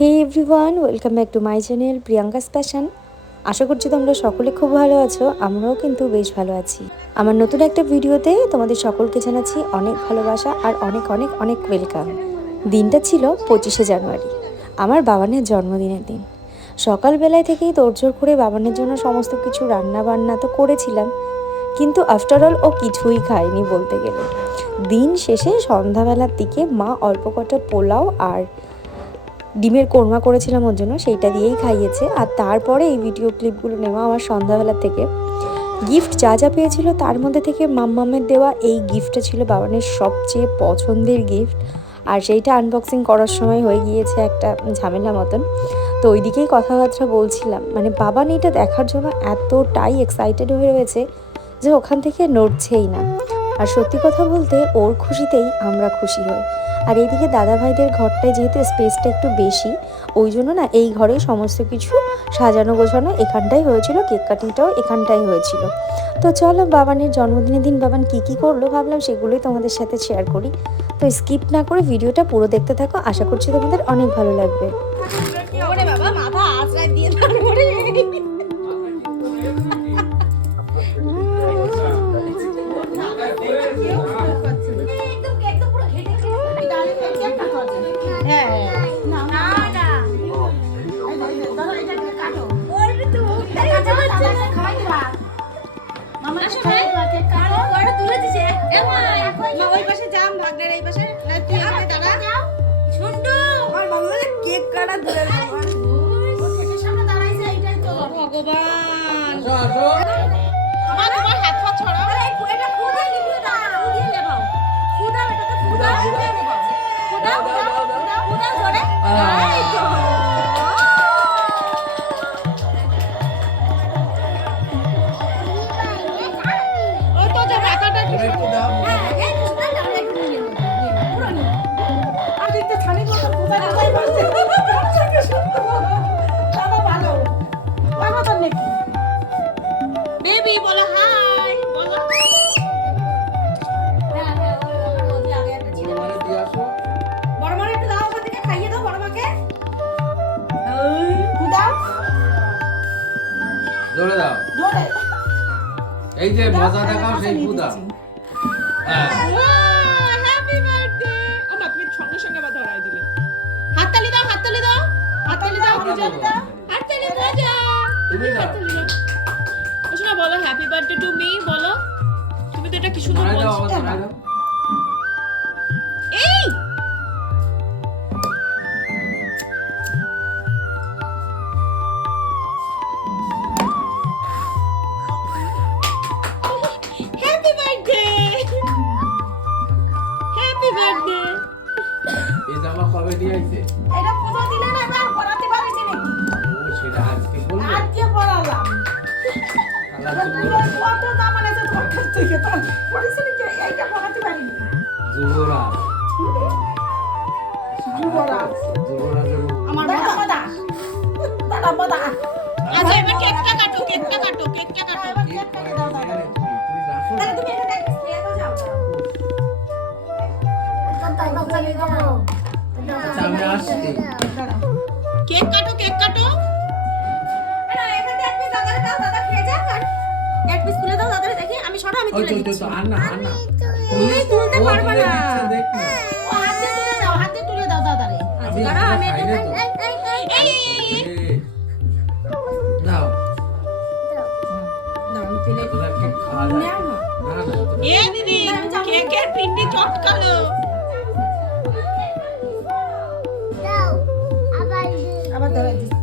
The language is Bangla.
Hey everyone, welcome back to my channel Priyanka's passion. আশা করছি তোমরা সকলে খুব ভালো আছো, আমরাও কিন্তু বেশ ভালো আছি। আমার নতুন একটা ভিডিওতে তোমাদের সকলকে জানাচ্ছি অনেক ভালোবাসা আর অনেক অনেক অনেক ওয়েলকাম। দিনটা ছিল 25শে জানুয়ারি, আমার বাবানের জন্মদিনের দিন। সকালবেলায় থেকেই তোড়জোড় করে বাবানের জন্য সমস্ত কিছু রান্না বান্না তো করেছিলাম, কিন্তু আফটারঅল ও কিছুই খায়নি বলতে গেলে। দিন শেষে সন্ধ্যাবেলার দিকে মা অল্প কটা পোলাও আর ডিমের কোরমা করেছিলাম ওর জন্য, সেইটা দিয়েই খাইয়েছে। আর তারপরে এই ভিডিও ক্লিপগুলো নেওয়া আমার সন্ধ্যাবেলা থেকে। গিফট যা যা পেয়েছিল তার মধ্যে থেকে মাম্মামের দেওয়া এই গিফটটা ছিল বাবানের সবচেয়ে পছন্দের গিফট, আর সেইটা আনবক্সিং করার সময় হয়ে গিয়েছে একটা ঝামেলা মতন। তো ওই দিকেই কথাবার্তা বলছিলাম, মানে বাবান এইটা দেখার জন্য এতটাই এক্সাইটেড হয়ে রয়েছে যে ওখান থেকে নড়ছেই না। আর সত্যি কথা বলতে ওর খুশিতেই আমরা খুশি হই। আর এইদিকে দাদাভাইদের ঘরটায় যেহেতু স্পেসটা একটু বেশি, ওই জন্য না এই ঘরেই সমস্ত কিছু সাজানো গোছানো এখানটাই হয়েছিল, কেক কাটিংটাও এখানটাই হয়েছিল। তো চলো বাবানের জন্মদিনের দিন বাবান কী কী করলো ভাবলাম সেগুলোই তোমাদের সাথে শেয়ার করি। তো স্কিপ না করে ভিডিওটা পুরো দেখতে থাকো, আশা করছি তোমাদের অনেক ভালো লাগবে। জোরে দাও, এই যে মজা দেখাও সেই পূজা। হ্যাঁ, হ্যাপি বার্থডে। ওমা তুমি সঙ্গে সঙ্গে আবার ধরাই দিলে। হাততালি দাও, হাততালি দাও, হাততালি দাও, হাততালি দাও, হাততালি দাও। তুমি দাও, শোনা বলো হ্যাপি বার্থডে টু মি বলো। তুমি তো এটা কি সুন্দর বলছো। এই হ্যাপি বার্থডে, হ্যাপি বার্থডে। এই জামা কবে দিয়ে আইছে? এটা পুজো দিলে না আর পরাতে পারিস নাকি? ও সেটা আজকে বলবে? আজকে পরালাম। কত দাম আছে তোর কাছ থেকে, তো পরিস নাকি? এইটা পরাতে পারিনি। যুবরা যুবরা আমার দাদা দাদা দাদা দাদা। আচ্ছা এবার কেকটা কাটো, কেকটা কাটো, কেকটা কাটো। এবার কেক কেটে দাও দাদা। তাহলে তুমি এটা দেখো, খেয়ে তো যাও। দাদা চলে যাও। সামনে আসছে। কেক কাটো, কেক কাটো। না এখানে এক পিস দাদারে দাও, দাদা খেয়ে যাক। আর এক পিস তুলে দাও দাদারে, দেখি আমি সরো, আমি ওই তুলে তো দিচ্ছি। তো আন্না আন্না তুমি তুলতে পারবে না। দেখ না, ও হাতে তুলে দাও, হাতে তুলে দাও দাদারে। আমি দাঁড়াও, আমি খাই এটা না তো। এই নাও দাও, আমি তুলে তোরা কেক খাওয়া যায় নাও না। না না তোরা এই দিদি কেকের পিন্ডি চটকালো। আবার ধরে দিচ্ছি।